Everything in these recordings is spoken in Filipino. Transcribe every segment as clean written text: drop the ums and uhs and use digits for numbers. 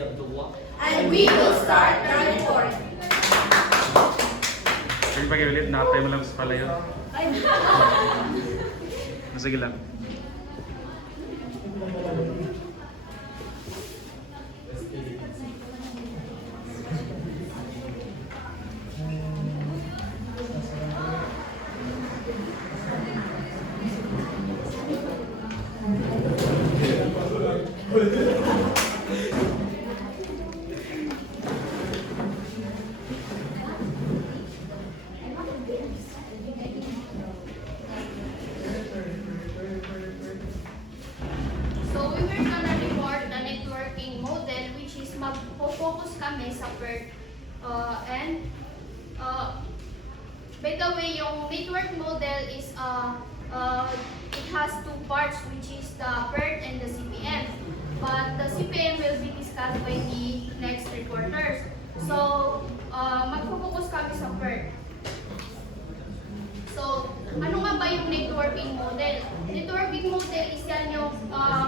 Abdullah. And we will start the report. Sige pa ulit, nakatay mo lang sa palayo. Sige lang. So we were gonna report the networking model, which is mag-focus kami sa PERT. By the way, yung network model is it has two parts, which is the PERT and the CPM. But the CPM will be discussed by the next reporters. So mag-focus kami sa PERT. So, ano nga ba yung networking model? Networking model is yan yung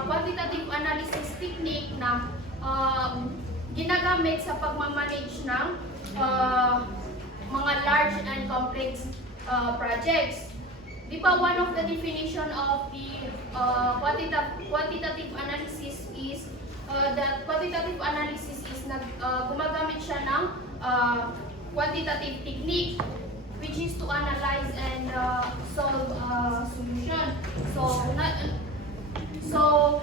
quantitative analysis technique na ginagamit sa pagmamanage ng mga large and complex projects. Di ba one of the definition of the quantitative analysis is that quantitative analysis is gumagamit siya ng quantitative technique, which is to analyze and solve solution. So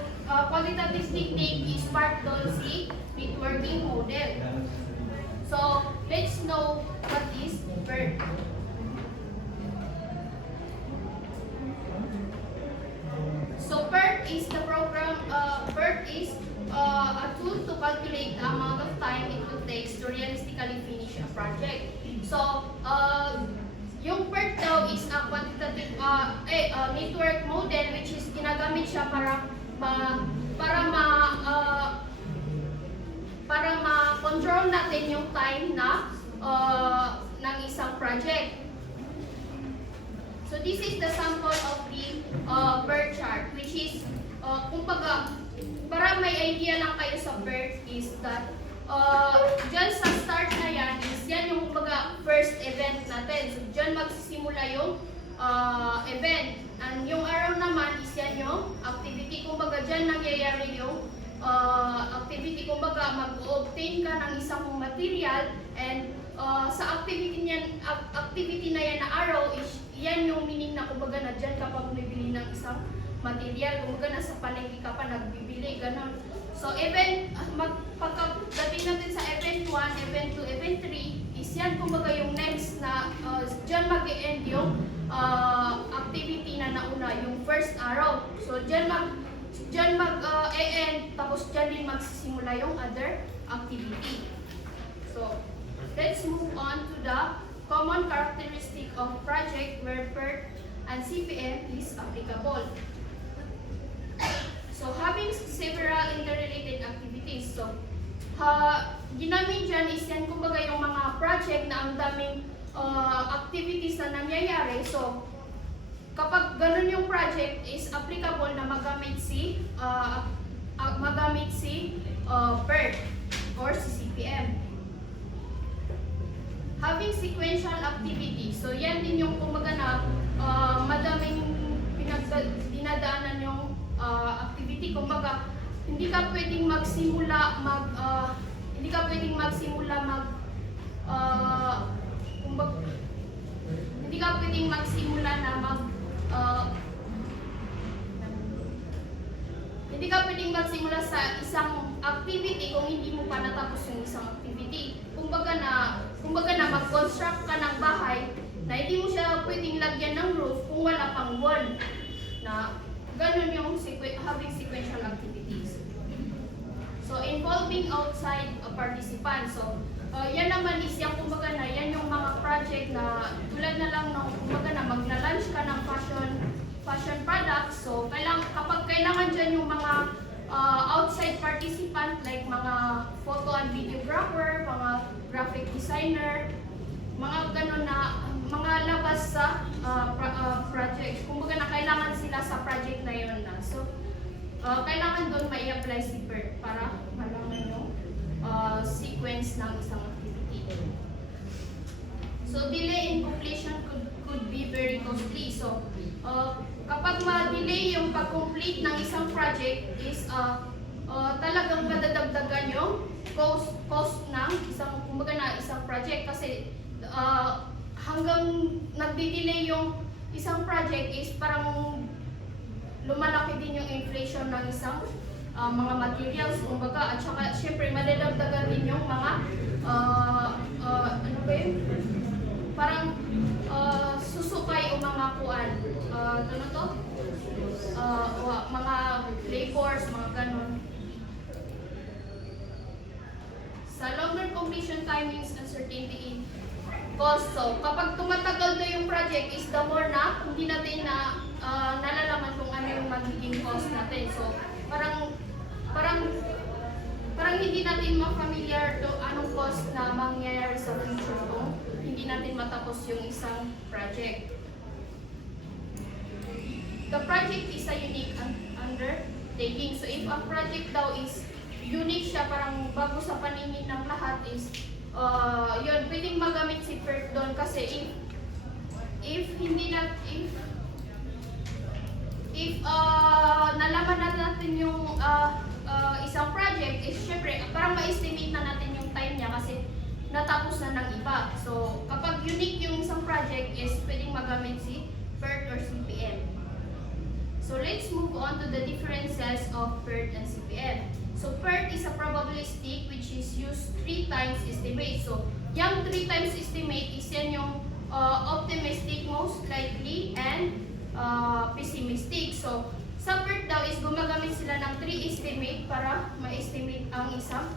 quantitative technique is part of the networking model. So let's know what is PERT. So PERT is the program. PERT is a tool to calculate the amount of time it will take to realistically finish a project. So, yung PERT daw is a quantitative network model, which is ginagamit siya para ma-control natin yung time na ng isang project. So this is the sample of the PERT chart, which is kumbaga para may idea lang kayo sa PERT is that dyan sa start na yan is yan yung kumbaga first event natin. So dyan magsisimula yung event. And yung arrow naman is yan yung activity. Kumbaga dyan nangyayari yung activity. Kumbaga mag-obtain ka ng isang material and sa activity na yan na arrow is yan yung meaning na kumbaga na dyan kapag bumibili ng isang material. Kumbaga nasa palengke ka pa nagbibili, ganun. So event, pagdating natin sa event 1, event 2, event 3, is yan kumbaga yung next na dyan mag-e-end yung activity na nauna, yung first arrow. So dyan mag-e-end, tapos dyan din magsisimula yung other activity. So let's move on to the common characteristic of project where PERT and CPM is applicable. So, having several interrelated activities. So, ginamit dyan is yan kumbaga yung mga project na ang daming activities na nangyayari. So, kapag ganun yung project is applicable na magamit si PERT or si CPM. Having sequential activity. So, yan din yung kumbaga na madaming dinadaanan yung activity. Kumbaga, hindi ka pwedeng magsimula sa isang activity kung hindi mo pa natapos yung isang activity. Kumbaga na mag-construct ka ng bahay na hindi mo siya pwedeng lagyan ng roof kung wala pang wall. Na ganun yung having sequential activities. So, involving outside participants. So, yan naman is yung kumbaga na yan yung mga project na tulad na lang ng kumbaga na magla-launch ka ng fashion products. So, kapag kailangan dyan yung mga outside participant like mga photo and videographer, mga graphic designer, mga ganun na mga labas sa project. Kumbaga na kailangan sila sa project na yun na. So, kailangan doon may apply si PERT para malaman nyo sequence ng isang activity. So delay in completion could be very costly. So kapag ma-delay yung pag-complete ng isang project is talagang madadagdagan yung cost ng isang project kasi hanggang nagdi-delay yung isang project is parang lumalaki din yung inflation ng isang mga materials kumbaga, at saka syempre madadagdagan din yung mga ano ba yun? Parang susukay o mga kuan ano to? Mga labors, mga ganon. Sa longer completion timings, uncertainty in cost. So, kapag tumatagal na yung project is the more na hindi natin na nalalaman kung ano yung magiging cost natin. So, parang hindi natin ma-familiar to anong cost na mangyayari sa future kung hindi natin matapos yung isang project. The project is a unique undertaking. So, if a project daw is unique siya, parang bago sa paningin ng lahat is yun, pwedeng magamit si PERT doon kasi if nalaman na natin yung isang project is syempre parang ma-estimate na natin yung time niya kasi natapos na ng iba. So kapag unique yung isang project is pwedeng magamit si PERT or CPM. So let's move on to the differences of PERT and CPM. So PERT is a probabilistic which is used 3 times estimate. So yung 3 times estimate is yan yung optimistic, most likely, and pessimistic. So sa PERT daw is gumagamit sila ng 3 estimate para ma-estimate ang isang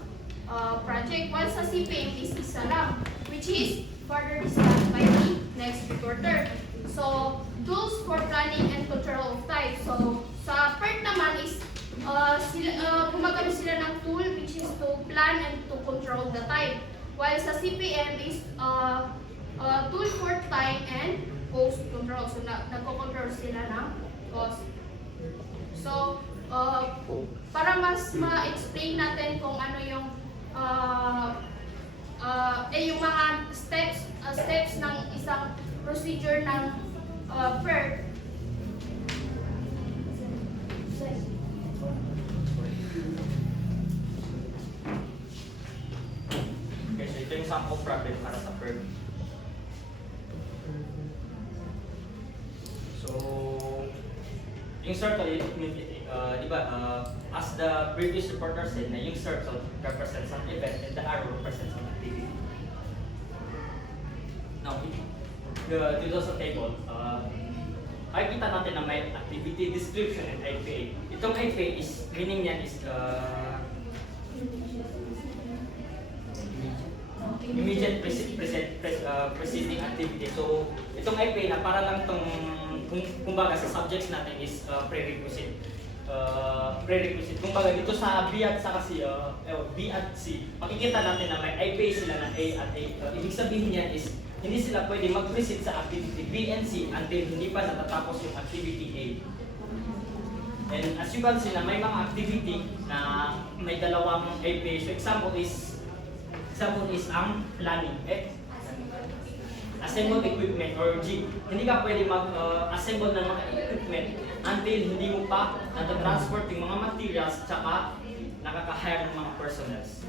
project. While sa CPM is isa lang, which is further discussed by the next reporter. So tools for planning and control of time. So sa PERT naman is gumagamit sila ng tool which is to plan and to control the time. While sa CPM is tool for time and cost control. So nagko-control sila ng cost. So para mas ma-explain natin kung ano yung yung mga steps ng isang procedure ng PERT. Okay, so ito yung sample problem para sa PERT. So, yung circle, di ba, as the previous reporter said, na yung circle represents an event and the arrow represents an activity. Now, dito sa table, makikita natin na may activity description and IPA. Itong IPA is, meaning niyan is immediate preceding activity. So, itong IPA na para lang itong, kumbaga sa subjects natin is prerequisite. Kumbaga dito sa B at sa kasi B at C, makikita natin na may IPA sila na A at A. Ibig sabihin niyan is hindi sila pwede mag-proceed sa activity B and C until hindi pa natatapos yung activity A. And as you can see na may mga activity na may dalawang IPA. So example is ang planning. Assemble equipment or G. Hindi ka pwede mag-assemble ng mga equipment until hindi mo pa natatransport yung mga materials tsaka nakaka-hire ng mga personnels.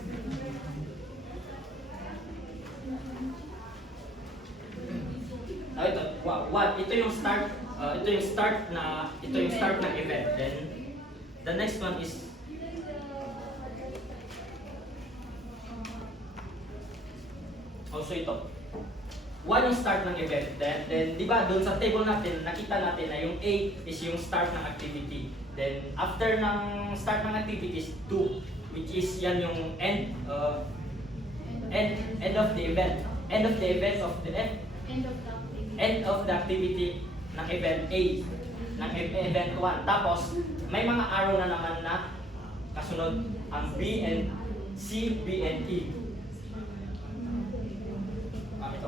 Ito yung start ng event. Then the next one is also ito. One yung start ng event. Then di ba doon sa table natin nakita natin na yung A is yung start ng activity. Then after ng start ng activity is 2, which is yan yung end of the event. End of the activity ng event A, ng event 1. Tapos, may mga arrow na naman na kasunod ang B and C, B and E. Ito.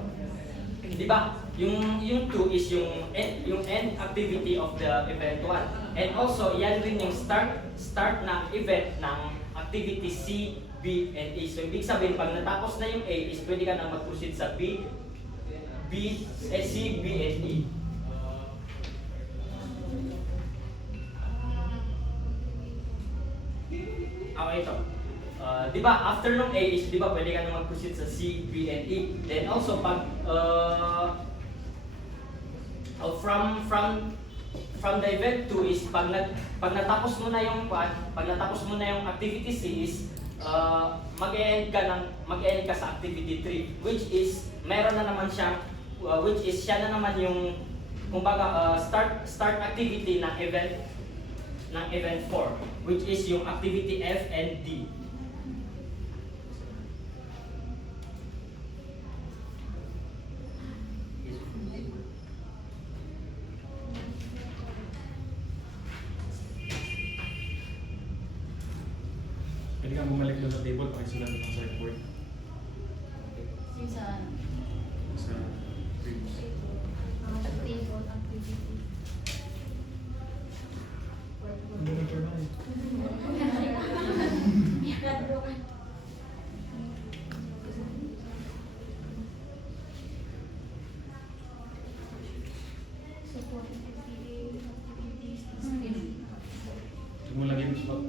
Di ba? Yung 2 is yung end activity of the event 1. And also, yan rin yung start ng event ng activity C, B, and A. So ibig sabihin, pag natapos na yung A, is pwede ka na mag-proceed sa C, B, and E. Okay, ito. Di ba, after nung A is, di ba, pwede ka na mag-proceed sa C, B, and E. Then also, pag, from the event 2 is, pag natapos mo na yung activity C is, mag-e-end ka sa activity 3, which is, meron na naman siya, which is, siya na naman yung, kumbaga, start activity ng event 4, which is yung activity F and D. Pwede kang bumalik doon sa table, pakisulat mo sa whiteboard. Yung sa Sa previous. table activity.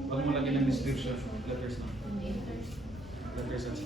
Huwag mo lagyan ng description, letters na. Letters at sa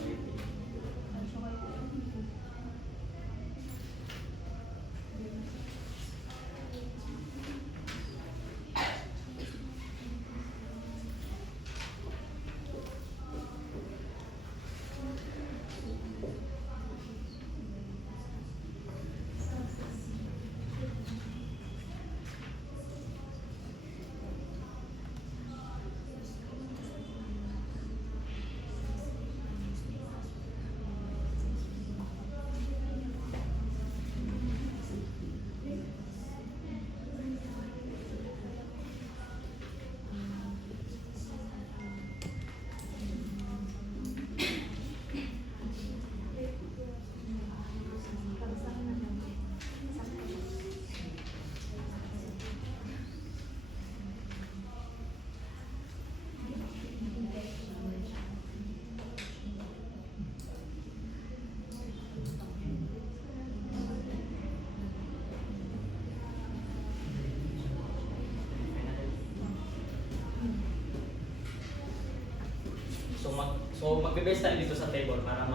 So magbe-base tayo dito sa table para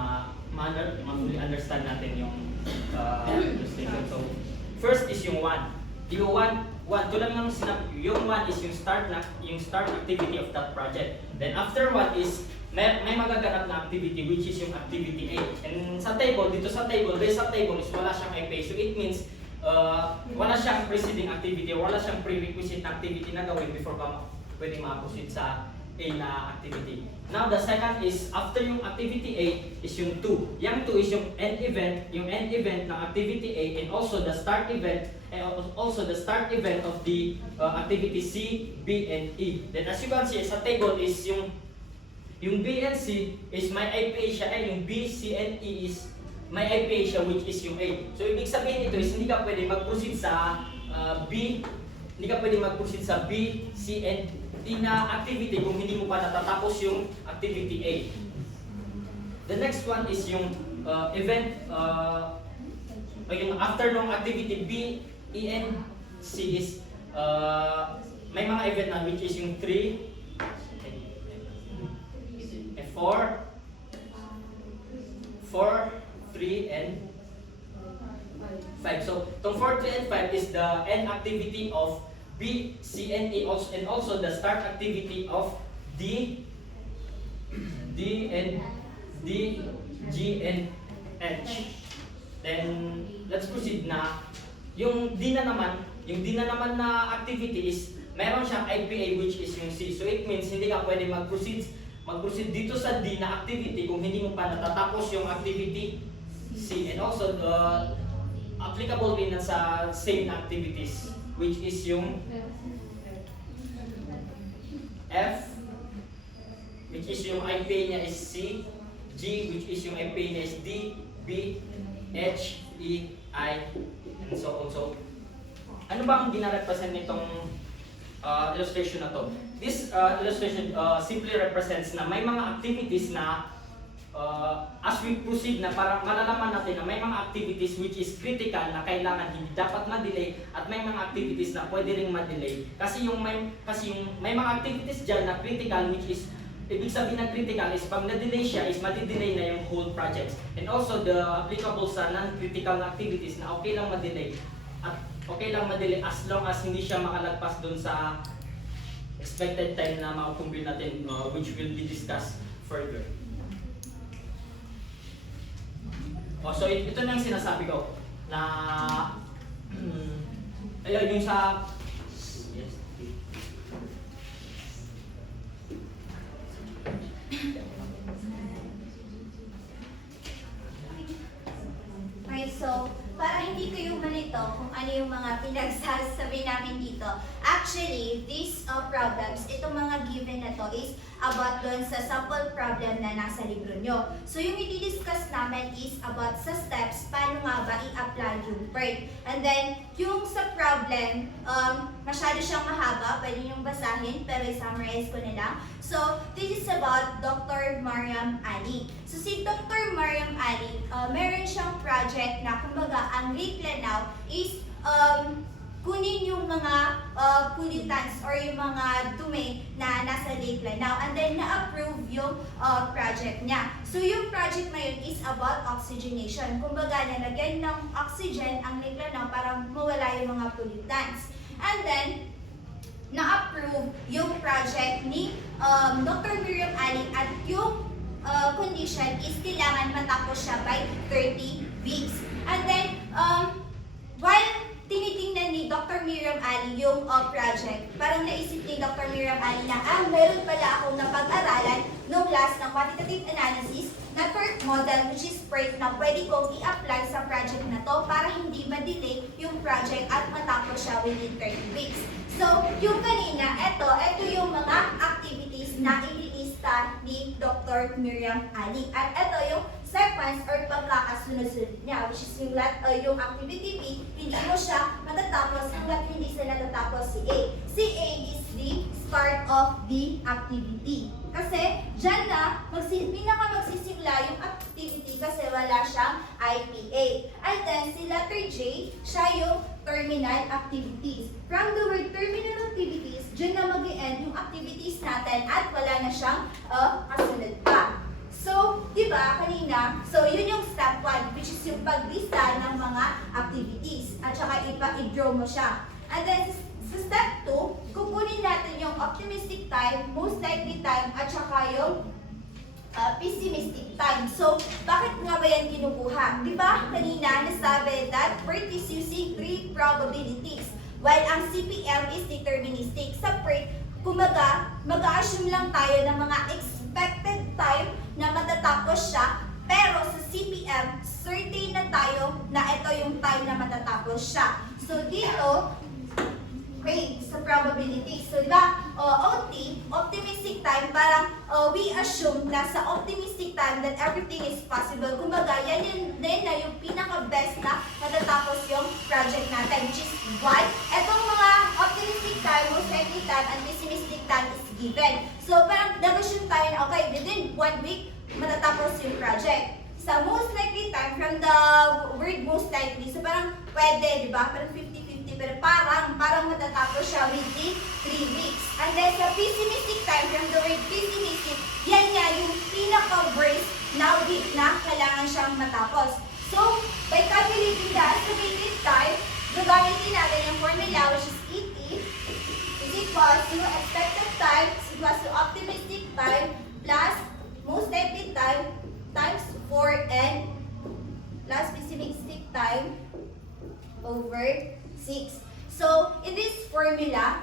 ma-fully understand natin yung statement. So first is yung 1. Yung 1 tulad ng sinabi, yung 1 is yung start activity of that project. Then after 1 is may magaganap na activity which is yung activity A. And sa table, dito sa table, based sa table is wala siyang FA. So it means wala siyang preceding activity, wala siyang prerequisite na activity na gawin before ka pwede ma-proceed sa A na activity. Now the second is after yung activity A is yung 2. Yung 2 is yung end event ng activity A and also the start event of the activity C, B, and E. Then as you can see sa table is yung B and C is may IPA siya and yung B, C, and E is may IPA siya which is yung A. So ibig sabihin ito is hindi ka pwede mag-proceed sa B, C, and D na activity kung hindi mo pa natatapos yung activity A. The next one is yung yung after nung activity B, E, and C is may mga event na which is yung 3, 4, 3, and 5. So, itong 4, 3, and 5 is the end activity of B, C, and E, and also the start activity of D, G, and H. Then, let's proceed na. Yung D na naman na activity is meron siyang IPA which is yung C. So, it means hindi ka pwede mag-proceed dito sa D na activity kung hindi mo pa natatapos yung activity C. And also, applicable din na sa same activities which is yung F, which is yung IPA niya is C, G, which is yung IPA niya is D, B, H, E, I, and so on. So, ano ba ang gina-represent nitong illustration na to. This illustration simply represents na may mga activities na as we proceed na parang malalaman natin na may mga activities which is critical na kailangan hindi dapat ma-delay at may mga activities na pwede ring ma-delay. Kasi yung may mga activities diyan na critical which is ibig sabihin ng critical is pag na-delay siya is madi-delay na yung whole project. And also the applicable sa non-critical na activities na okay lang ma-delay at okay lang ma-delay as long as hindi siya makalagpas dun sa expected time na makukumpil natin which will be discussed further. So ito na yung sinasabi ko na ayun yung sa Okay, so para hindi kayo malito kung ano yung mga pinagsasabi namin dito, actually, these problems, itong mga given na to is about doon sa sample problem na nasa libro nyo. So yung i-discuss namin is about sa steps, paano nga ba i-apply yung PERT. And then, yung sa problem, masyado siyang mahaba, pwede niyong basahin, pero i-summarize ko na lang. So, this is about Dr. Mariam Ali. So, si Dr. Mariam Ali, meron siyang project na, kumbaga, ang Lake Lanao is kunin yung mga pollutants or yung mga dumi na nasa Lake Lanao and then na-approve yung project niya. So, yung project na yun is about oxygenation. Kumbaga, nalagyan ng oxygen ang Lake Lanao para mawala yung mga pollutants. And then, na-approve yung project ni Dr. Miriam Ali at yung condition is kailangan matapos siya by 30 weeks. And then, while tinitingnan ni Dr. Miriam Ali yung project, parang naisip ni Dr. Miriam Ali na, meron pala akong napag-aralan nung last ng quantitative analysis na PERT model which is PERT na pwede kong i-apply sa project na to para hindi ma-delay yung project at matapos siya within 30 weeks. So, yung kanina, ito yung mga activities na ililista ni Dr. Miriam Ali. At ito yung sequence or pagkakasunod-sunod niya, which is yung activity B, hindi mo siya matatapos hanggat hindi sila natatapos si A. Si A is the start of the activity. Kasi dyan na magsisimula yung activity kasi wala siyang IPA. And then si letter J, siya yung terminal activities. From the word terminal activities, dyan na mag-e-end yung activities natin at wala na siyang kasunod pa. So, di ba, kanina, so yun yung step 1, which is yung paglista ng mga activities. At saka i-draw mo siya. And then, sa step 2, kukunin natin yung optimistic time, most likely time, at saka yung pessimistic time. So, bakit nga ba yan kinukuha? Di ba, kanina, nasabi that PERT is using 3 probabilities, while ang CPM is deterministic. Sa PERT, kumaga, mag-assume lang tayo ng mga expected time na matatapos siya, pero sa CPM, certain na tayo na ito yung time na matatapos siya. So dito, grade sa probability. So diba, OT, optimistic time, parang we assume na sa optimistic time that everything is possible. Kumbaga, yan yun din na yung pinaka-best na matatapos yung project natin, which is why etong mga optimistic time, most likely time, and pessimistic time is given. So parang nag-assume tayo na okay, within 1 week, matatapos yung project. Sa most likely time, from the word most likely, so parang pwede, di ba? Parang 50-50, pero parang matatapos siya within 3 weeks. And then sa pessimistic time, from the word pessimistic, yan nga yung pinaka-worst na week na kailangan siyang matapos. So, by calculating the estimated time, gagamitin natin yung formula which is ET is equals to expected time is equals to optimistic time plus most likely time times 4n plus pessimistic time over 6. So, in this formula,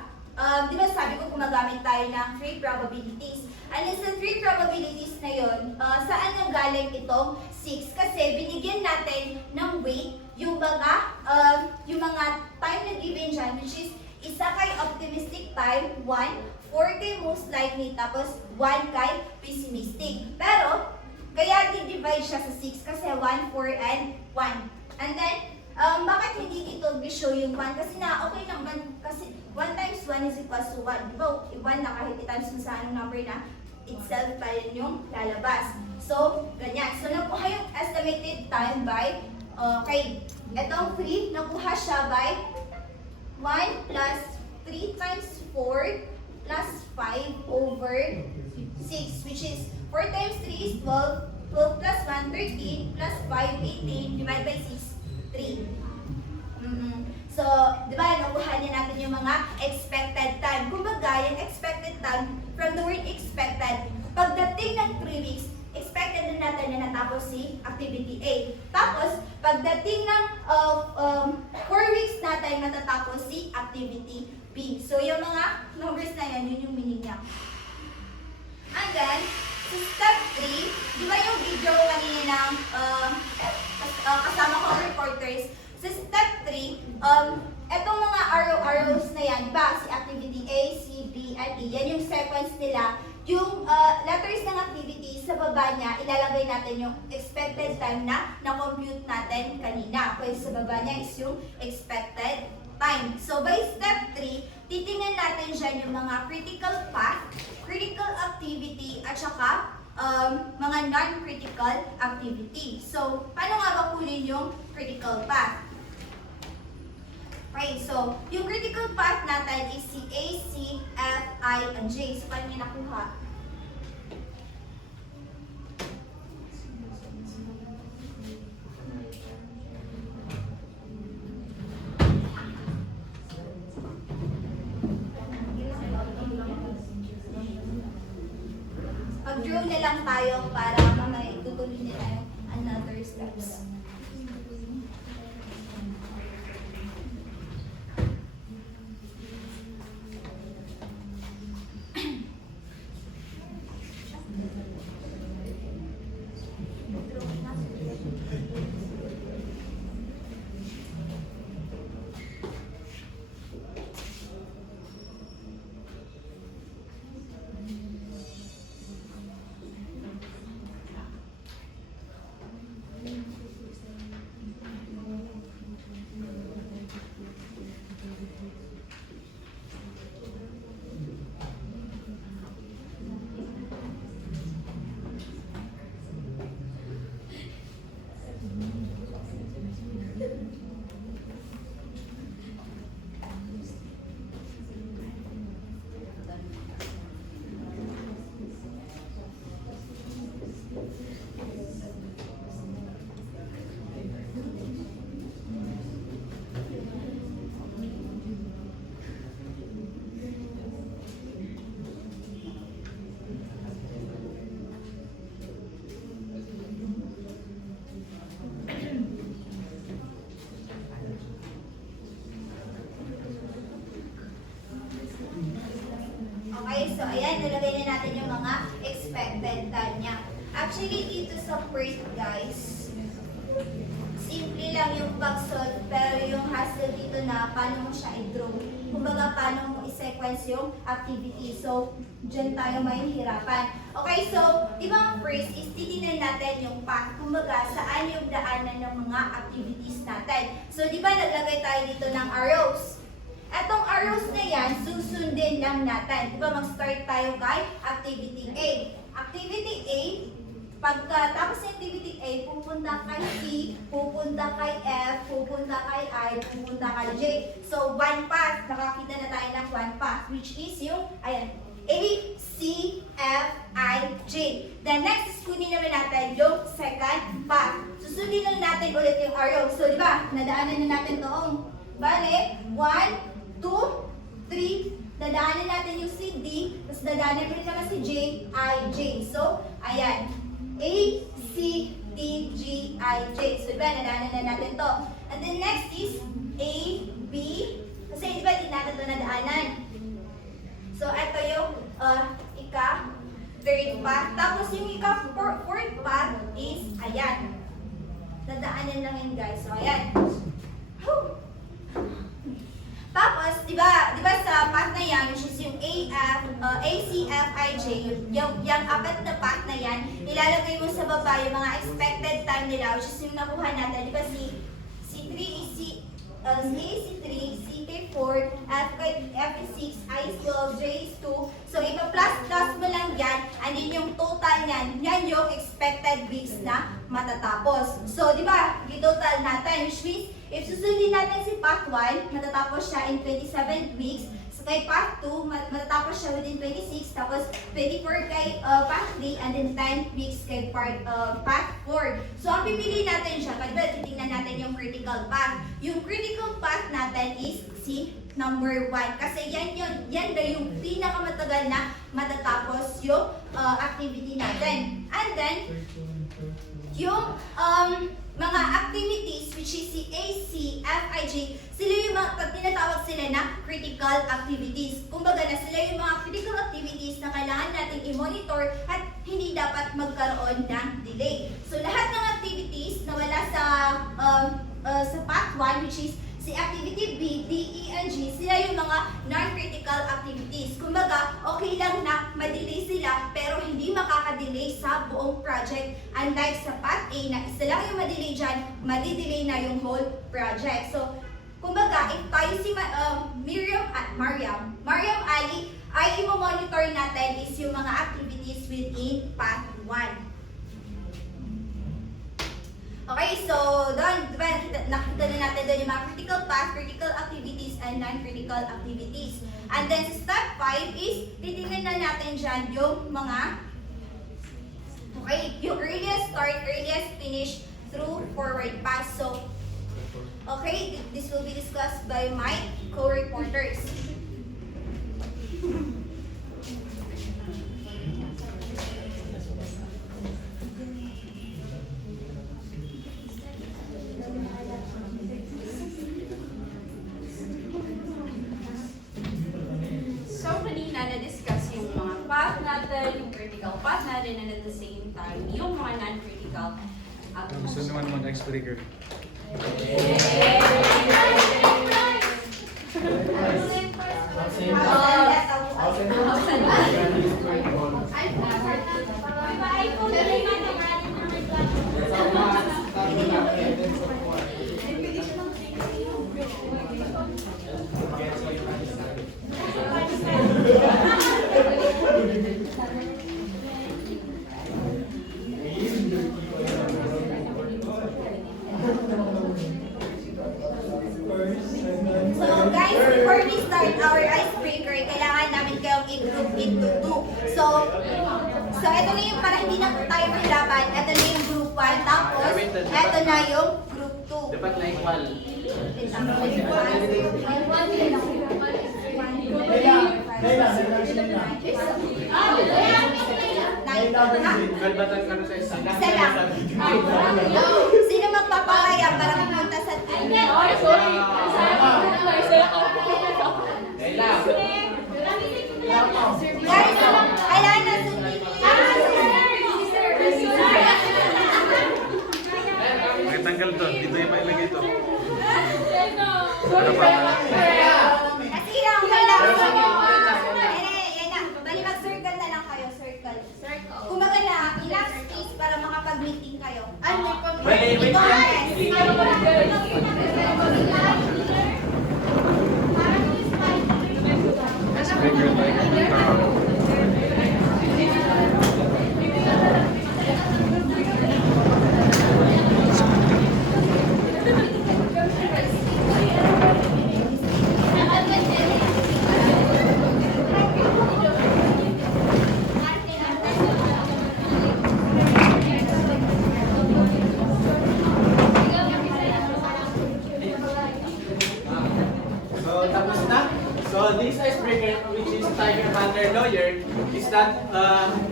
di ba sabi ko gumagamit tayo ng 3 probabilities. And sa 3 probabilities na yun, saan nang galing itong 6? Kasi binigyan natin ng weight yung mga time na given dyan, which is isa kay optimistic time, 1, 4 kay most likely, tapos 1 kay pessimistic. Pero, kaya di-divide siya sa 6 kasi 1, 4, and 1. And then, bakit hindi dito show yung 1? Kasi okay lang, kasi 1 times times 1 is equals to 1. Di ba, 1 na kahit i-times mo sa anong number na, itself pa rin yung lalabas. So, ganyan. So, nakuha yung estimated time by, okay, etong 3, nakuha siya by 1 plus 3 times 4 plus 5 over 6, which is 4 times 3 is 12, 12 plus 1, 13, plus 5, 18, divided by 6, 3. So, di ba, nakuha niya natin yung mga expected time. Kumbaga, yung expected time, from the word expected, pagdating ng 3 weeks, expected na natin na natapos si activity A. Tapos, pagdating ng 4 weeks natin matatapos si activity B. So, yung mga numbers na yan, yun yung meaning niya. And then, sa step 3, di ba yung video kanina ng kasama ko reporters, sa step 3, etong mga arrows na yan, di ba? Si activity A, C, B, and E, yan yung sequence nila. Yung letters ng activity, sa baba niya, ilalagay natin yung expected time na na-compute natin kanina. Pwede sa baba niya is yung expected time. So, by step 3, titingnan natin dyan yung mga critical path, critical activity, at saka mga non-critical activity. So, paano nga ba kunin yung critical path? Okay, so, yung critical path natin is si A, C, F, I, and J. So, paano niya nakuha? Mag-draw na lang tayo para mamaya itutuloy nila yung another steps. Okay, so ayan, nilagay na natin yung mga expected time niya. Actually, dito sa first, guys, simple lang yung pag-solve, pero yung hassle dito na paano mo siya i-draw. Kumbaga, paano mo i-sequence yung activity. So, dyan tayo mahihirapan. Okay, so, di ba ang first is titignan natin yung path. Kumbaga, saan yung daanan ng mga activities natin. So, di ba naglagay tayo dito ng arrows? Etong arrows na yan, susundin lang natin. Diba mag-start tayo kay activity A. Activity A, pagkatapos ng activity A, pupunta kay C, pupunta kay F, pupunta kay I, pupunta kay J. So, one path. Nakakita na tayo ng one path, which is yung, ayan, A, C, F, I, J. Then next is kunin naman natin yung second path. Susundin lang natin ulit yung arrow. So, di ba, nadaanan na natin toong. Bale, 1, 2, 3, dadaanan natin yung si D, tapos dadaanan rin naman si J, I, J. So, ayan. A, C, D, G, I, J. So, diba, nadaanan na natin to. And then next is A, B, kasi diba, di natin to nadaanan. So, ito yung third path. Tapos yung fourth path is, ayan. Dadaanan lang yun, guys. So, ayan. Whew. Tapos, di ba sa path na yan, which is yung A, C, F, I, J, yung apat na path na yan, ilalagay mo sa baba yung mga expected time nila, which is yung nakuha natin. Di ba si 3 is si AC3, CK4, FE6, IS12, JS2. So, ipa-plus mo lang yan, and then yung total niyan, yan yung expected weeks na matatapos. So, di ba, i-total natin, which means, if susundin natin si Path 1, matatapos siya in 27 weeks. So, kay Path 2, matatapos siya within 26, tapos 24 kay Path 3, and then 10 weeks kay Path 4. So, ang pipili natin siya, pwede titingnan natin yung critical path. Yung critical path natin is si number 1. Kasi yan na yung pinakamatagal na matatapos yung activity natin. And then, yung mga activities, which is si AC, FIG, sila yung mga tinatawag sila na critical activities. Kumbaga na sila yung mga critical activities na kailangan natin i-monitor at hindi dapat magkaroon ng delay. So lahat ng activities na wala sa path 1, which is si activity B, D, E, and G, sila yung mga non-critical activities. Kumbaga, okay lang na ma-delay sila, pero hindi makaka-delay sa buong project. Unlike sa path A, na isa lang yung ma-delay dyan, ma-delay na yung whole project. So, kumbaga, if tayo si Mariam Ali, ay i-monitor natin is yung mga activities within path 1. Okay, so doon, diba, nakita na natin doon yung mga critical path, critical activities, and non-critical activities. And then sa step 5 is, titingnan na natin dyan yung mga, okay, yung earliest start, earliest finish through forward pass. So, okay, this will be discussed by my co-reporters. So, kanina na-discuss yung mga path natin, yung critical path natin, and at the same time, yung mga non-critical Gusto naman naman ex-breaker. So guys, before we start our icebreaker, kailangan namin kayong i-group into 2. So ito na yung para hindi na tayo mahirapan. Ito na yung group 1. Tapos, ito na yung group 2. Dapat na equal. Kalbatan ka na sa isa. Isa lang. Sino magpapalaya para pumunta sa team? Guys, kailangan na sundin May tanggal to. Dito yung mailagay to. Kasi lang, kailangan. Yan na. Bali, mag-circle na lang kayo. Circle. Kumbaga na, enough space para makapag-meeting kayo. Wait lang. Ex-breaker tayo. So, tapos na. So, this icebreaker, which is Tiger Hunter Lawyer, is that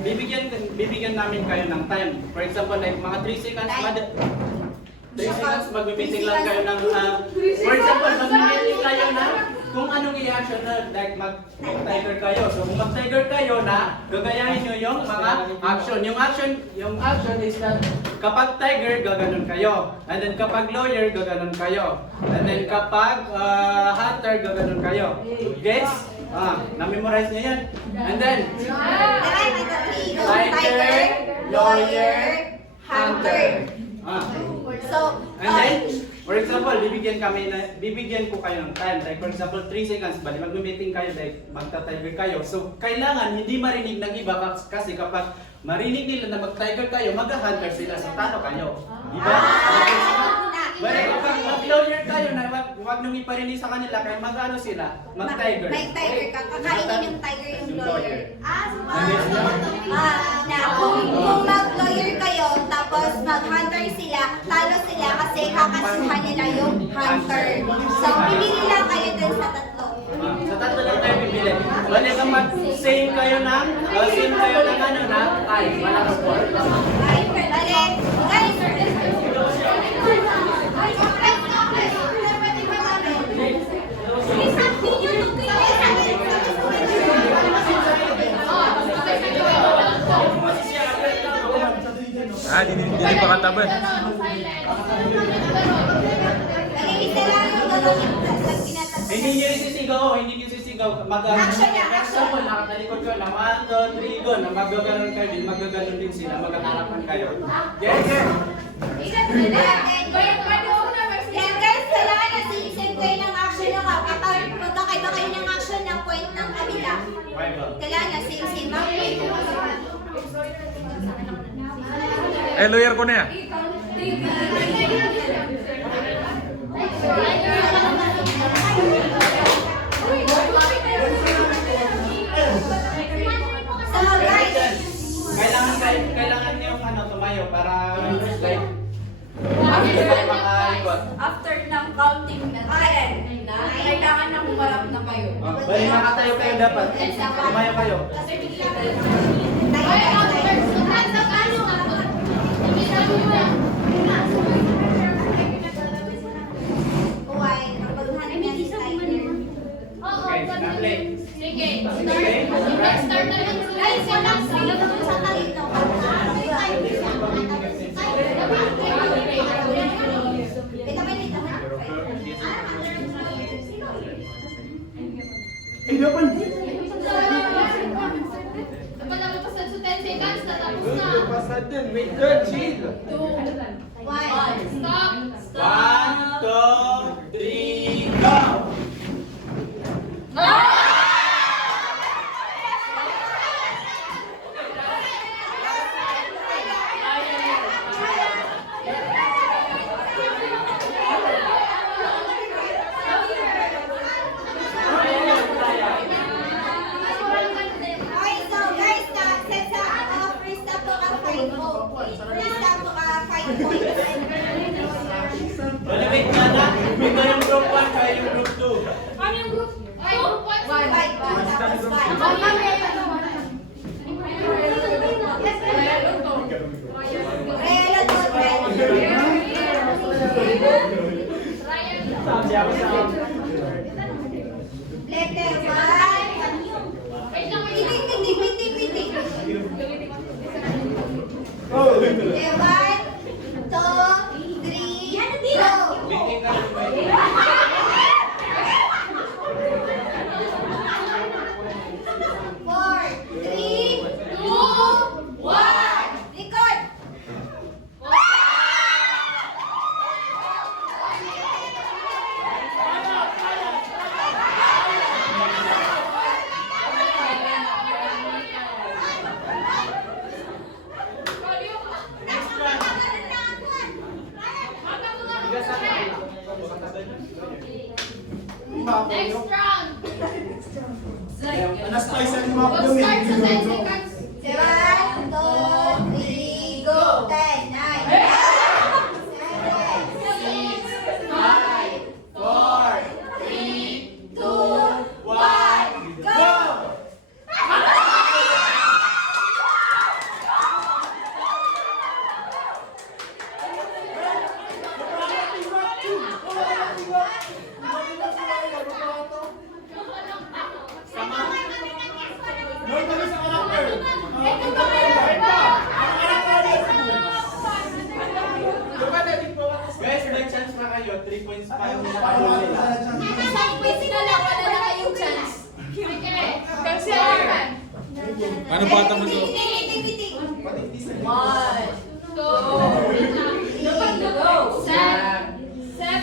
bibigyan namin kayo ng time. For example, like mga 3 seconds, 3 seconds, mag-meeting lang kayo ng, for example, mag-meeting kayo na kung anong i-action na, like mag-tiger kayo. So, kung mag-tiger kayo na, gagayahin nyo yung mga action. Yung action is that kapag tiger, gaganon kayo. And then kapag lawyer, gaganon kayo. And then kapag hunter, gaganon kayo. Gets? Na-memorize nyo yan. And then, Tiger, lawyer, hunter. Ah. So, And then, For example, bibigyan ko kayo ng time. Like for example, 3 seconds, bali mag-meeting kayo, like magta-timer kayo. So, kailangan hindi marinig ng iba kasi kapag marinig nila na mag-timer kayo, mag-hunter sila sa talo kayo. Di ba? Bali kapag mag-lawyer kayo na wag nang iparinig sa kanila kaya mag-ano sila, mag-tiger. May tiger ka. Kakainin yung tiger yung lawyer. Kung mag-lawyer kayo, tapos mag-hunter sila, talo sila kasi kakasuhan nila yung hunter. So, pipili lang kayo dun sa tatlo. Sa tatlo lang tayo pipili. Bali kapag same kayo ng ano na, ay, malakas po. Bali, guys, Hindi pa katabi. Hindi niyo sisigaw, hindi niyo sisigaw. Action na, For example, nakatalikod ko na 1, 2, 3, go. Na magaganon kayo din, magaganon din sila, magkakarapan kayo. Yes, yes. Yan guys, kailangan na same kayo ng action nyo ka. Kapag magkakaiba kayo ng action ng point ng kabila, kailangan na same. Lawyer ko na yan. So guys, Kailangan niyo tumayo para like After ng counting na kailangan na humarap na kayo. Bali nakatayo kayo dapat. Tumayo kayo. Okay, na-play. Sige, start na lang. guys, walang sila sa talino. Kapag napapasan sa 10 seconds, tatapos na. Wait, good, chill. 2, 1, stop. 1, 2, 3, go! Okay, so guys, set sa first step to ang 5 points. First step to 5 points. Wala, wait na na. Wait na yung group 1 kaya yung group 2. Ano yung group? Ay, group 1. 5, 2, tapos 5. Sabi ako sa Letter 1. Wait lang, wait lang. Biting. Okay, 1, 2, 3, go! meeting na. 4, 3, 2, 1. Record! Next round. We'll start sa 10 seconds. 1, 2, 3, go! 10, 9, 7, 6, 5, 4, 3, 2, 1, go! Guys, may chance pa kayo. 3 points pa yung nakahuli nila. Isang quiz na lang, wala na kayong chance. Okay. Consider. Ano pa ata mo to? Biting. 1, 2, 7, 6, 5, 4, 3, 2, 1,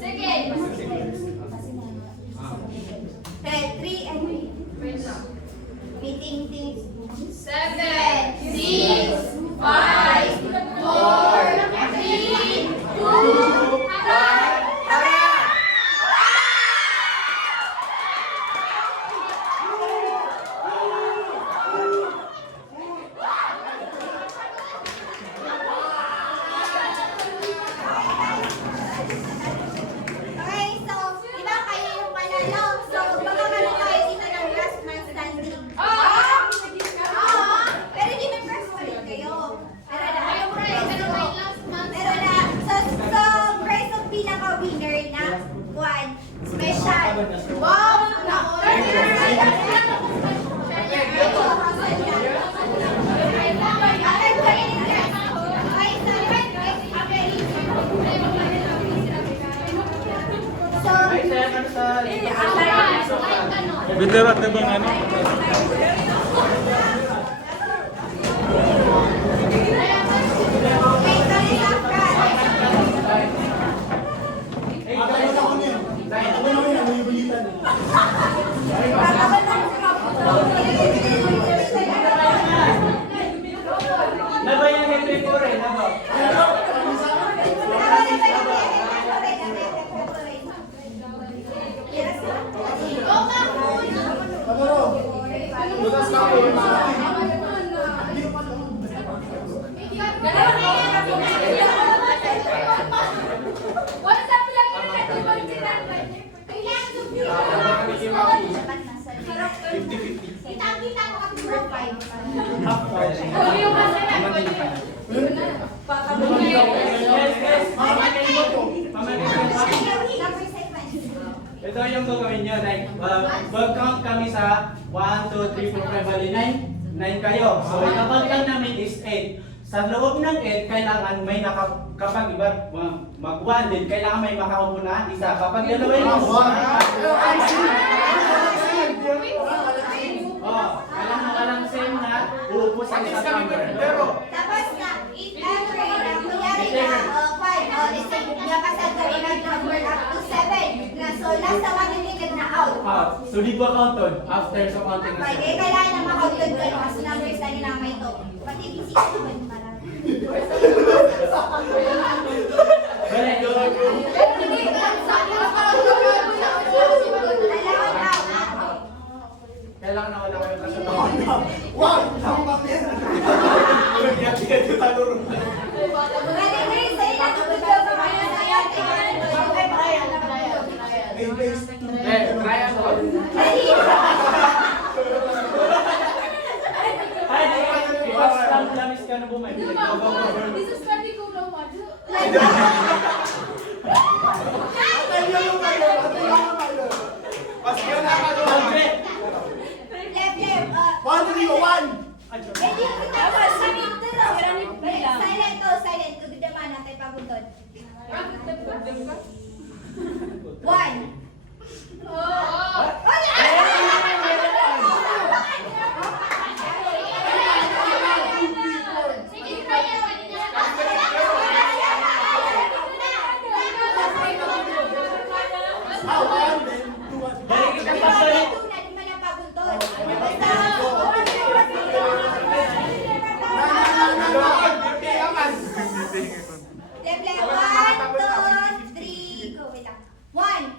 Sige. 3 and meeting things. 7, 6, 5, 4, 3, 2, 1. Okay, so, di ba kayo yung panalo? So, magkakaroon tayo dito ng last man standing. Oo! Pero di may first pa rin kayo. Pero na, so, prize of pinaka-winner na one, special. Wow! So, Veteran na bang ano? Naba yung Henry Fore, naba. Kita-kita ko at 4-5. Ito yung gagawin nyo. Like, mag-count kami sa 1, 2, 3, 4, 5, bali 9. 9 kayo. So, kapag lang namin is 8. Sa loob ng 8, kailangan may kapag iba mag-1 din, kailangan may makaupo na isa. Kapag dalawa yung kailangan ka lang same na uupo sa isang number. Tapos na, if ever na kunyari na 5, let's say, napasal kami ng number up to 7. So, last na 1 yung na out. So, di ba counted? After sa counting na Okay, kailangan na makautod kayo kasi numbers na nila may to. Pati busy ka naman para. Kailangan na wala kayo kasi lamis ka na bumay. Silent. Kududaman natin pabuntod. 1. Leble, 1, 2, 3, go. Wait lang. 1,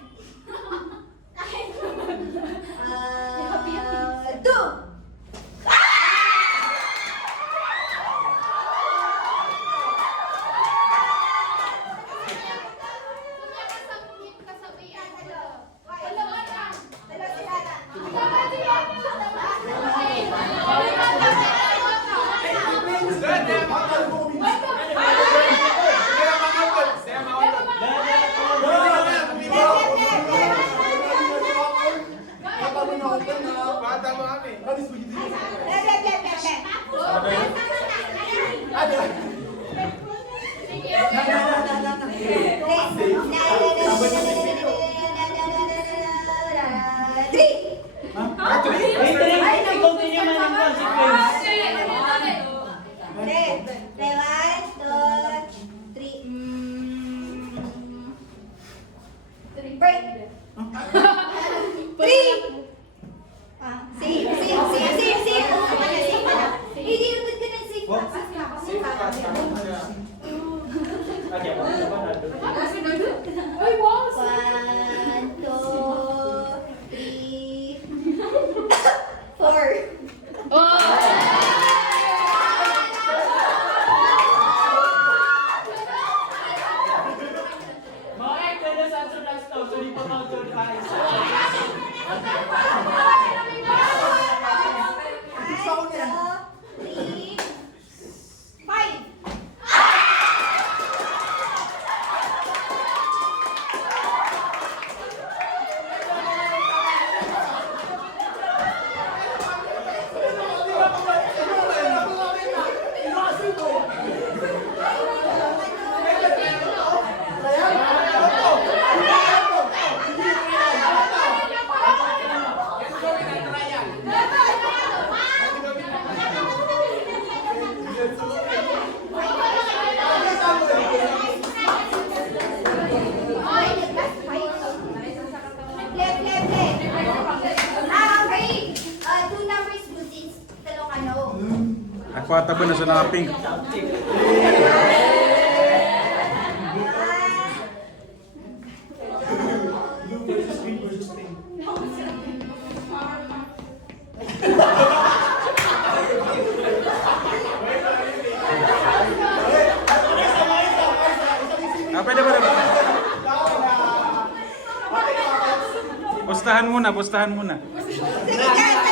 Kaya mo sa banado. 1, 2, 3, 4. Mga ekta na sa sunod stop, so di pa mag-turn eyes. Ako ata ko na sa nakapink. Pwede ba? Pustahan muna, pustahan muna. Sige guys,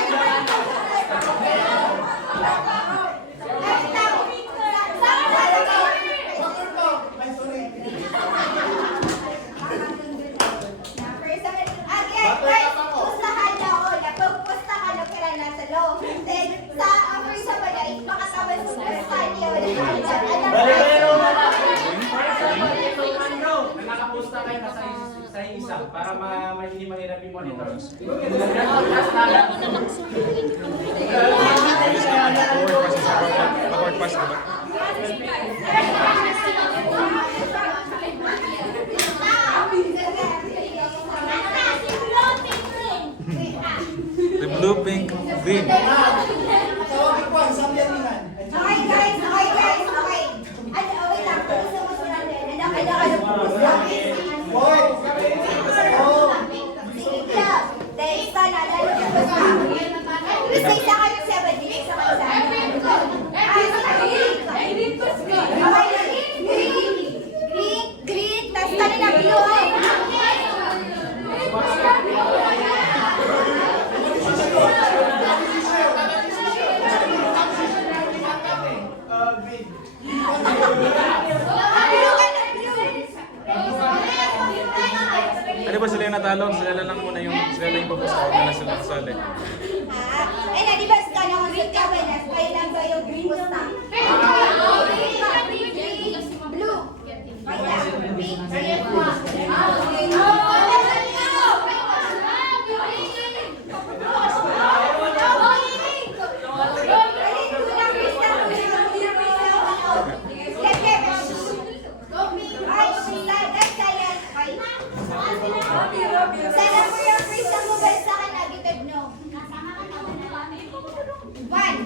Nakapusta kayo na sa isa para hindi mahirap yung monitor. Backward pass diba? The blue, pink, green. Okay guys, okay. Ano, wait lang. Gusto mo sila natin. Sige ka. Dahil isa na, lalo ka pa. Gusto isa kayo 7, isa kayo 7. Green, tas ka na blue. Ano ba sila yung natalo? Sila lang muna yung pupusta. Huwag na sila kasali. Ay na, di ba sa kanya kung sa kabinet, kayo lang ba yung green pusta? Blue. Wait lang. Pink. Sana mo yung freeze ang mobile sa akin, agitad no. One.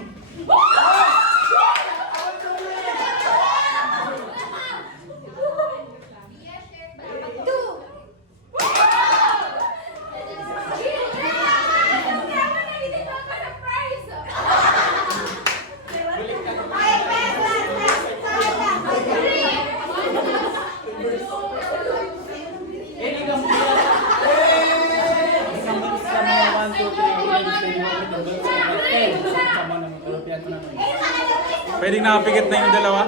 Pwedeng nakapikit na yung dalawa?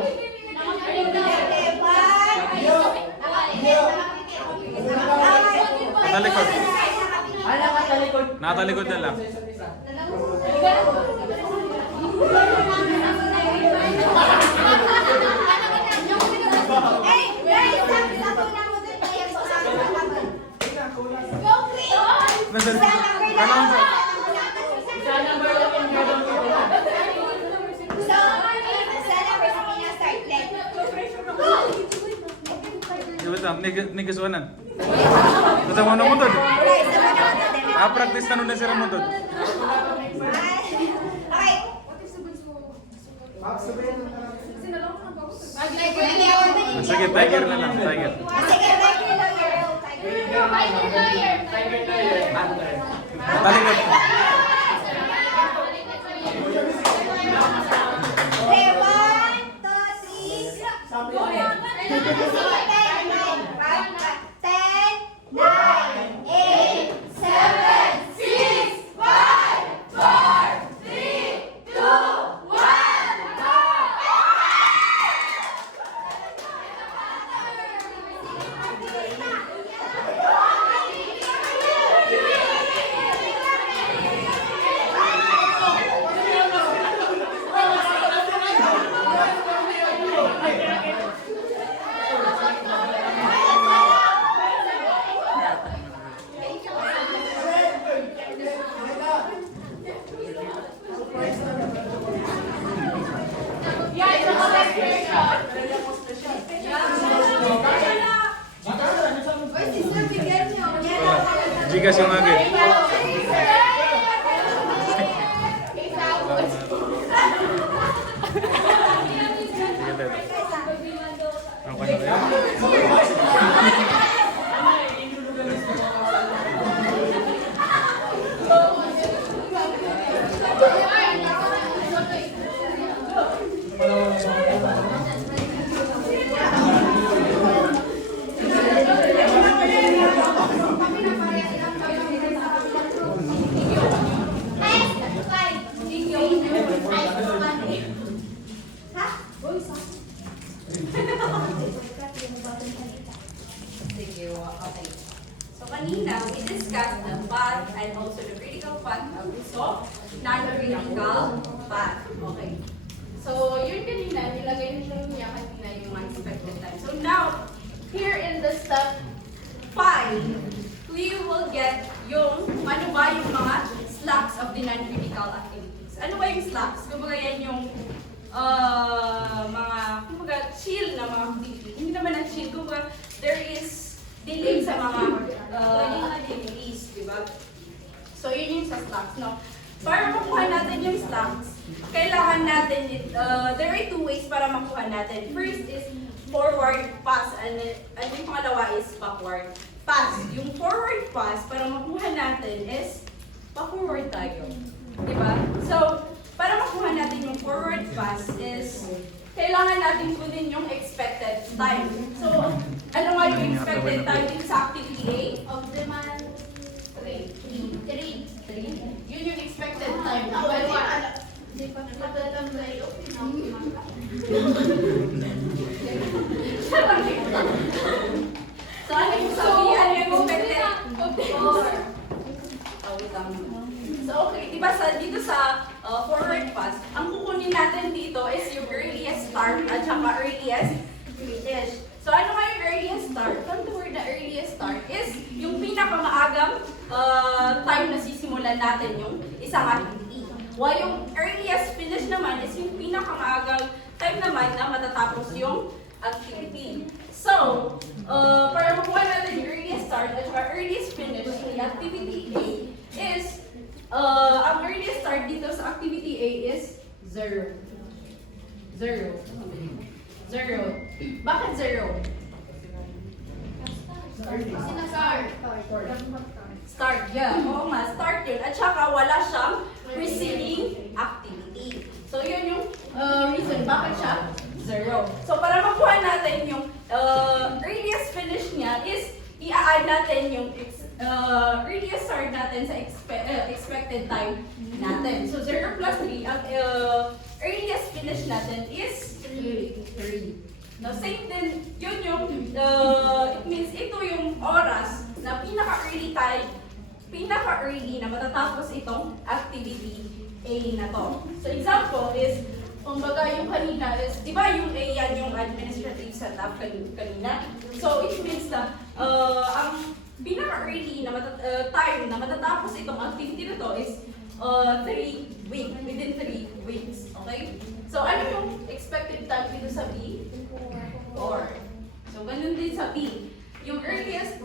Natalikod. Natalikod na lang. Nasaan? Kailangan sa... Nigasuanan. Basta mo na mo to. Practice na nun na sila mo to. Sige, tiger na lang, tiger. Sige, tiger lawyer. Tiger lawyer, hunter. Balik na. Okay, 1, 2, 3. Go ahead. 10, 9, 8, 7, 6, 5, 4, 3, 2, Gigas yung agad. Sige, okay. So kanina, we discussed the path and also the critical path and also non-critical path. Okay. So yun kanina, nilagay niya kanina yung mga expected time. So now, here in the step 5, we will get yung ano ba yung mga slacks of the non-critical activities. Ano ba yung slacks? Kumbaga yan yung mga kumbaga chill na mga activities. Hindi naman na chill, kumbaga there is delay sa mga activities, di ba? So yun yung sa slacks, no? Para makuha natin yung slacks, kailangan natin, there are 2 ways para makuha natin. First is forward pass, and yung pangalawa is backward pass. Yung forward pass, para makuha natin is pa-forward tayo. Di ba? So, para makuha natin yung forward pass is kailangan natin kunin yung expected time. So, ano nga yung expected time dito sa activity A? Of demand 3. 3. Yun yung expected time. Hindi pa natatamlay. So, ano yung sabi? Ano yung expected? So, okay, di ba dito sa forward pass, ang kukunin natin dito is yung earliest start at saka earliest finish. So, ano nga yung earliest start? From the word na earliest start is yung pinakamaagang time na sisimulan natin yung isang activity. While yung earliest finish naman is yung pinakamaagang time naman na matatapos yung activity. So, para makuha natin yung earliest start at saka earliest finish ng activity A is ang earliest start dito sa activity A is 0. 0. Bakit 0? Start, yeah. Oo nga, start yun. At saka wala siyang preceding activity. So yun yung reason bakit siya 0. So para makuha natin yung earliest finish niya is i-add natin yung earliest start natin sa expected time natin. So 0 plus 3, ang earliest finish natin is 3. Now same din, yun yung, it means ito yung oras na pinaka-early na matatapos itong activity A na to. So example is, kumbaga yung kanina is, di ba yung A yan yung administrative setup kanina? So it means na ang pinaka-early na time na matatapos itong activity na to is 3 weeks, within 3 weeks. Okay? So ano yung expected time dito sa B? 4. So ganun din sa B. Yung earliest,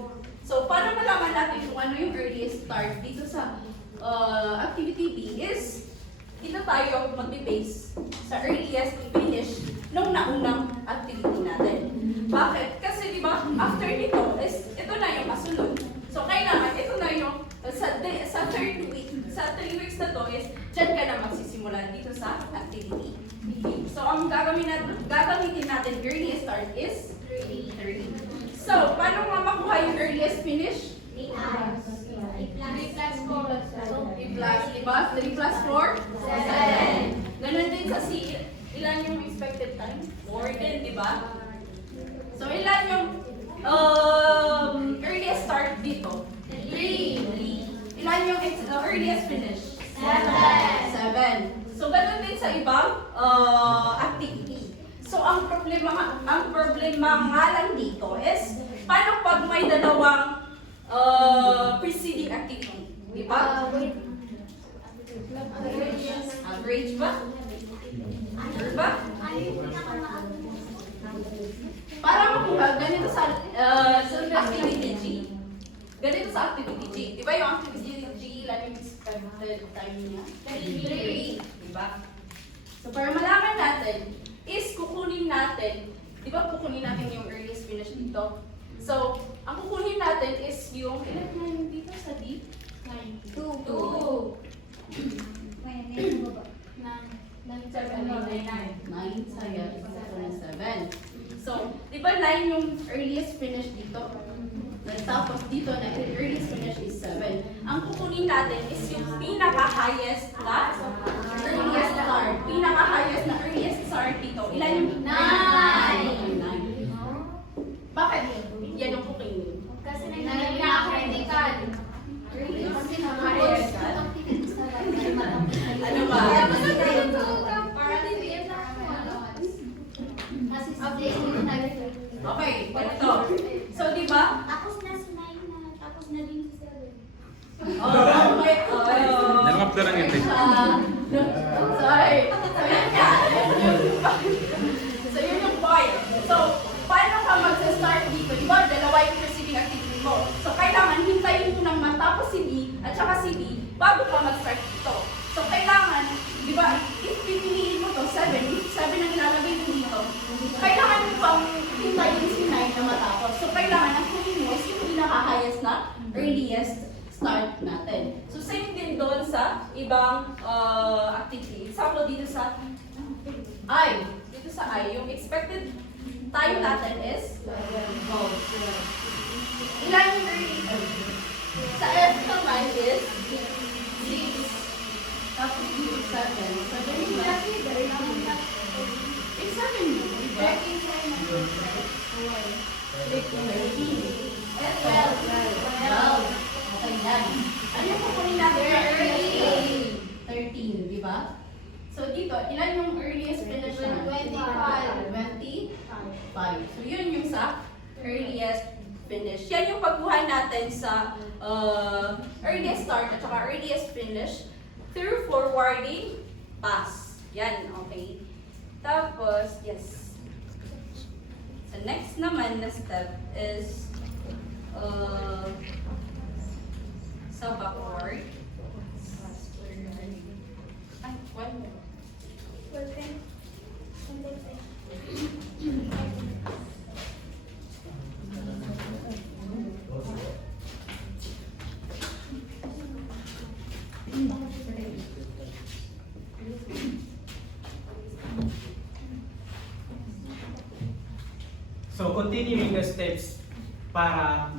so para malaman natin kung ano yung earliest start dito sa activity B is dito tayo magbe-base sa earliest finish nung naunang activity natin. Bakit? Kasi di ba, after nito, ito na yung kasunod. So, kailangan, ito na yung, sa 3 weeks na to is, dyan ka na magsisimula dito sa activity. So, ang gagamitin natin earliest start is 3. So, paano nga makuha yung earliest finish? 3 plus 4. 3 plus, diba? 3 plus 4? 7. Ganon din sa C. Ilan yung expected time? 4 din, diba? So, ilan yung earliest start dito? 3. Ilan yung earliest finish? 7. So, ganon din sa ibang activity. So, ang problema nga lang dito is, paano pag may dalawang preceding activity? Di ba? Average ba? Sure ba? Para makuha, ganito sa activity G. Ganito sa activity G. Di ba yung activity G, ilan yung expected time niya? 3. Di ba? So, para malaman natin, is kukunin natin, di ba kukunin natin yung earliest finish dito? So, ang kukunin natin is yung, ilan na yung dito sa D? 9. 2. 9, sayang. 7. So, di ba 9 yung earliest finish dito? Tapos dito na earliest finish is 7. Ang kukunin natin is yung pinaka-highest na earliest start. Pinaka-highest na earliest start dito. Ilan yung 9? Bakit? Yan ang kukunin. Kasi Na-critical. Ano ba? Okay, ganito. So, di ba? Tapos na si 9 na, tapos na din si 7. Okay. Nangap ka lang ito. Sorry. So, yun nga. So, yun yung point. So, paano ka mag-start dito? Di ba, dalawa yung preceding activity mo. So, kailangan hintayin mo nang matapos si B at saka si D bago ka mag-start dito. So, kailangan, di ba, if pipiliin mo to, 7 ang ilalagay mo dito, kailangan mo pang hintayin si 9 na matapos. So, kailangan ang kunin mo is yung pinaka-highest na earliest start natin. So, same din doon sa ibang activity. Example dito sa I. Dito sa I, yung expected time natin is 12. Ilan yung early? Sa F naman is 6. Tapos dito 7. 7 yung last leader. It's 7 yun. 13. And 12. Okay, yan. Ano yung kukunin natin? Early. 13, di ba? So dito, ilan yung earliest finish na? 25. 25. So yun yung sa earliest finish. Yan yung pagkuha natin sa earliest start at saka earliest finish through forwarding pass. Yan, okay. Tapos, yes. The next naman na step is sa backward. Ay, one more. So, continuing the steps para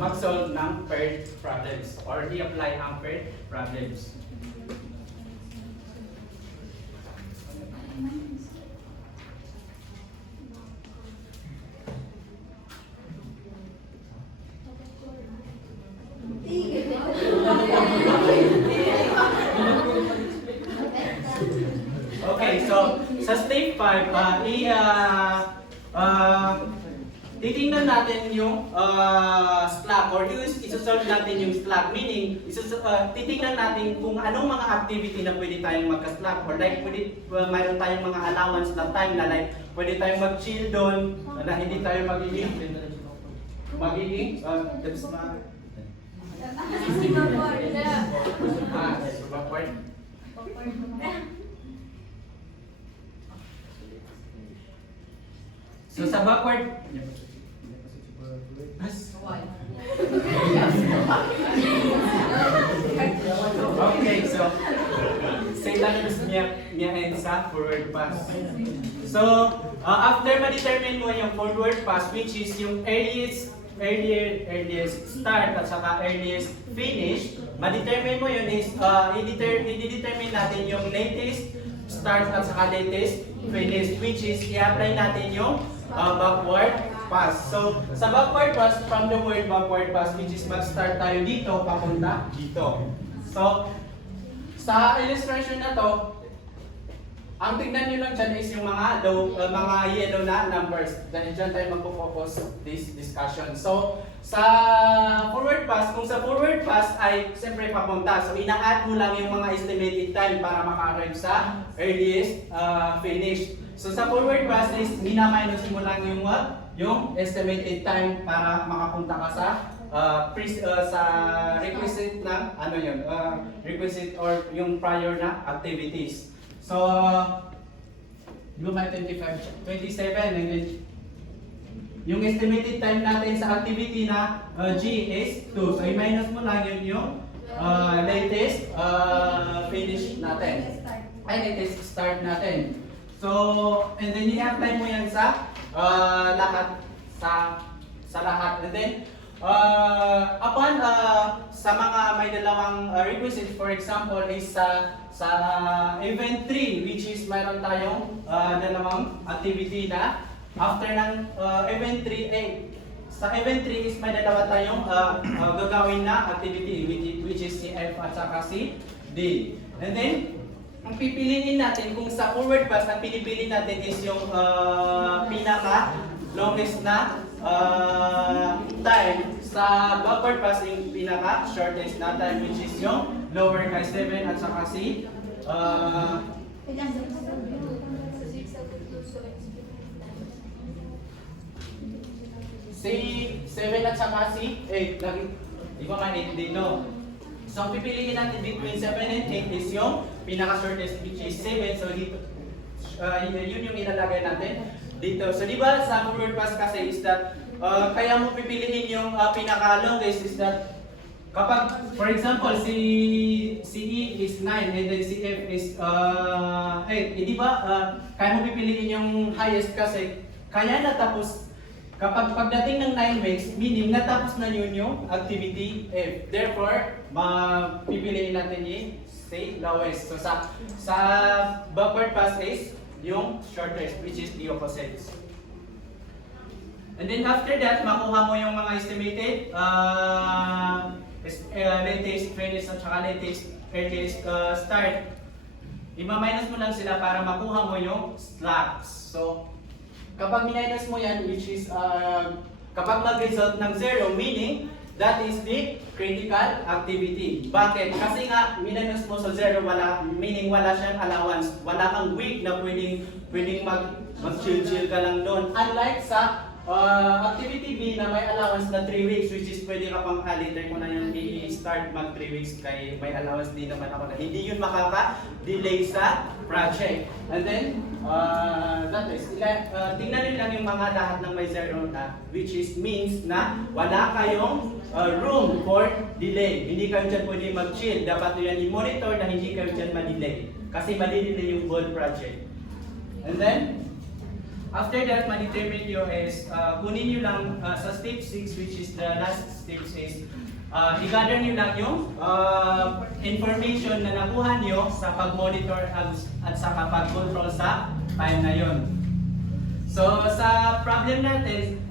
mag-solve ng paired problems or i-apply ang paired problems. Okay, so sa step 5, titingnan natin yung slack or isosolve natin yung slack. Meaning, titingnan natin kung anong mga activity na pwede tayong magka-slack or like mayroon tayong mga allowance na time na like pwede tayong mag-chill doon na hindi tayo magiging backward. So sa backward, okay, so sila niya end sa forward pass. So after ma-determine mo yung forward pass, which is yung earliest start at saka earliest finish, ma-determine mo yun is i-determine natin yung latest start at saka latest finish, which is i-apply natin yung backward pass. So sa backward pass, from the word backward pass, which is mag-start tayo dito papunta dito. So sa illustration na to, ang tignan nyo lang dyan is yung mga yellow na numbers. Dahil dyan tayo magpo-focus this discussion. So, sa forward pass, kung sa forward pass ay siyempre papunta. So, ina-add mo lang yung mga estimated time para maka-arrive sa earliest finish. So, sa forward pass is mina-minus mo lang yung estimated time para makapunta ka sa sa requisite na requisite or yung prior na activities. So, di ba may 27 and then yung estimated time natin sa activity na G is 2. So, i-minus mo lang yun yung latest finish natin. Ay, latest start natin. So, and then i-apply mo yan sa lahat. Sa lahat. And then, upon sa mga may dalawang requisite, for example, is sa event 3, which is mayroon tayong dalawang activity na after ng event 3, sa event 3 is may dalawa tayong gagawin na activity, which is si F at saka si D. And then, ang pipiliin natin, kung sa forward pass, ang pinipili natin is yung pinaka longest na time. Sa backward pass, yung pinaka shortest na time, which is yung lower kay 7 at saka si si 7 at saka si 8. Lagi, di ba man 8 dito? So, ang pipiliin natin between 7 and 8 is yung pinaka-shortest, which is 7. So, dito, yun yung ilalagay natin dito. So, di ba sa forward pass kasi is that, kaya mo pipiliin yung pinaka-longest is that, kapag, for example, si E is 9 and then si F is 8, di ba, kaya mo pipiliin yung highest kasi, kaya natapos. Kapag pagdating ng 9 weeks, meaning natapos na yun yung activity F. Therefore, pipiliin natin yung say lowest. So sa backward pass is yung shortest, which is the opposite. And then after that, makuha mo yung mga estimated latest finish at saka latest earliest start. I-minus mo lang sila para makuha mo yung slacks. So, kapag minus mo yan, which is kapag mag-result ng 0, meaning that is the critical activity. Bakit? Kasi nga, minus mo sa 0, meaning wala siyang allowance. Wala kang week na pwedeng mag-chill-chill ka lang doon. Unlike sa activity B na may allowance na 3 weeks, which is pwede ka pang later ko na yung i-start mag 3 weeks kay may allowance din naman ako na hindi yun makaka-delay sa project. And then, that is, tingnan nyo lang yung mga lahat ng may 0 na, which is means na wala kayong room for delay. Hindi kayo dyan pwede mag-chill. Dapat nyo yan i-monitor na hindi kayo dyan ma-delay. Kasi ma-delay yung whole project. And then, after that, ma-determine nyo is, kunin nyo lang sa step 6, which is the last step is, i-gather nyo lang yung information na nakuha nyo sa pag-monitor at sa pag-control sa time na yon. So, sa problem natin,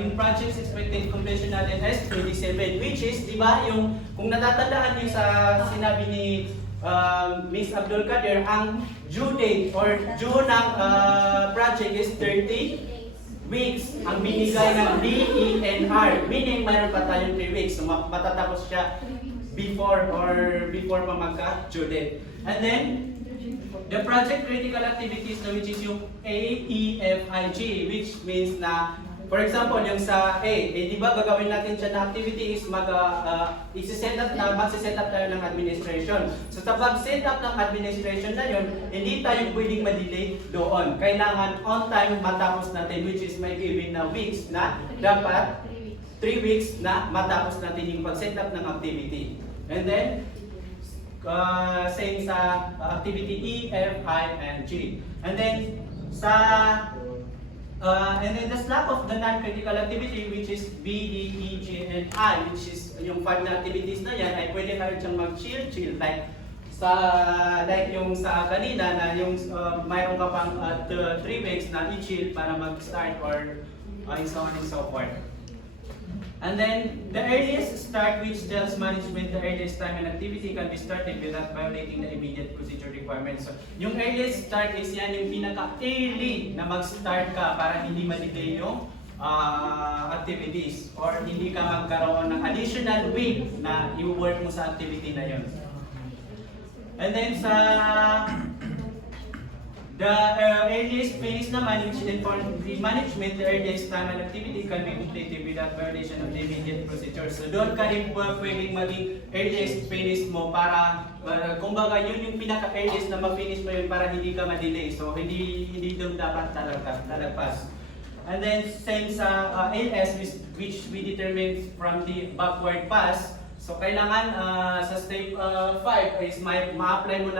yung project's expected completion natin is 27, which is, di ba, yung, kung natatandaan nyo sa sinabi ni Miss Abdul Kader, ang due date or due ng project is 30 weeks. Ang binigay ng DENR, meaning mayroon pa tayong 3 weeks. So matatapos siya before pa magka-due date. And then, the project critical activities, which is yung A, E, F, I, G, which means na For example, yung sa A, di ba gagawin natin siya na activity is magsiset up tayo ng administration. So sa pag-set up ng administration na yun, hindi tayo pwedeng ma-delay doon. Kailangan on time matapos natin, which is may given na weeks na dapat 3 weeks na matapos natin yung pag-set up ng activity. And then, same sa activity E, F, I, and G. And then, and then the slack of the non-critical activity, which is B, D, E, G, and I, which is yung 5 na activities na yan, ay pwede kayo siyang mag-chill. Like yung sa kanina na yung mayroon ka pang 3 weeks na i-chill para mag-start or and so on and so forth. And then, the earliest start which tells management the earliest time and activity can be started without violating the immediate procedure requirements. So, yung earliest start is yan yung pinaka-early na mag-start ka para hindi ma-delay yung activities or hindi ka magkaroon ng additional week na i-work mo sa activity na yun. And then sa the earliest phase naman, which informs the management, the earliest time and activity can be completed without violation of the immediate procedure. So doon ka rin pwedeng maging earliest finish mo para, kumbaga yun yung pinaka-earliest na ma-finish mo yun para hindi ka ma-delay. So hindi doon dapat talagpas. And then same sa AS, which we determine from the backward pass. So kailangan sa step 5 is ma-apply mo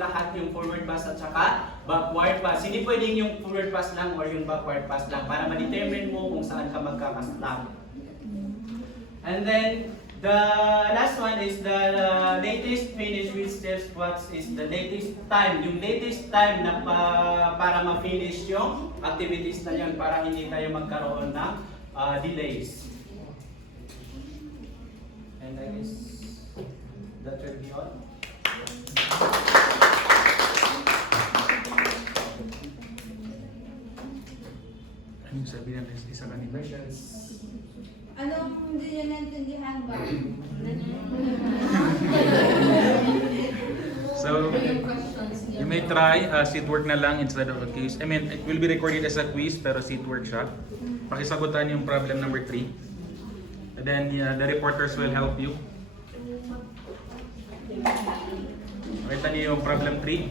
lahat yung forward pass at saka backward pass. Hindi pwedeng yung forward pass lang or yung backward pass lang para ma-determine mo kung saan ka magkakastop. And then the last one is the latest finish, which tells what is the latest time. Yung latest time na para ma-finish yung activities na yun para hindi tayo magkaroon ng delays. And I guess that will be all. Ano yung sabi ng isa kanina? Anong hindi niya naintindihan ba? So, you may try seat work na lang instead of a quiz. I mean, it will be recorded as a quiz pero seat work siya. Pakisagutan yung problem number 3. And then the reporters will help you. Makita niyo yung problem 3.